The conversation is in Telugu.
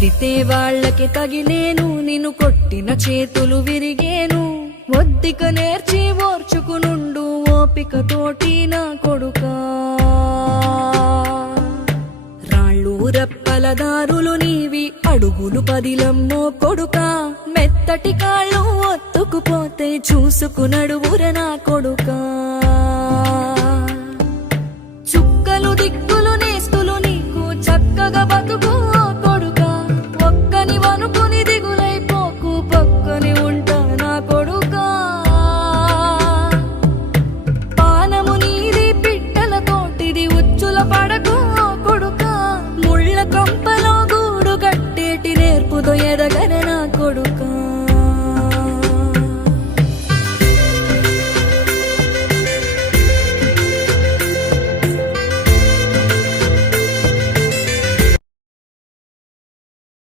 తిడితే వాళ్ళకి తగిలేను, నిన్ను కొట్టిన చేతులు విరిగేను. ఒద్దిక నేర్చి ఓర్చుకునుండు ఓపిక తోటి నా కొడుకా. రాళ్ళు రెప్పల దారులు నీవి, అడుగులు పదిలమ్మో కొడుకా. మెత్తటి కాళ్ళు ఒత్తుకుపోతే చూసుకునడువుర నా కొడుకా. చుక్కలు దిక్కులు నేస్తులు నీకు చక్కగా బతుకు కొడుకా. ఒక్కని వనుకుని దిగులైపోకు, పక్కని ఉంటా నా కొడుకా. పానము నీది పిట్టల తోటిది, ఉచ్చుల పడకు కొడుకా. ముళ్ళ కంపలో గూడు కట్టేటి నేర్పుతో ఎదగన నా కొడుకా.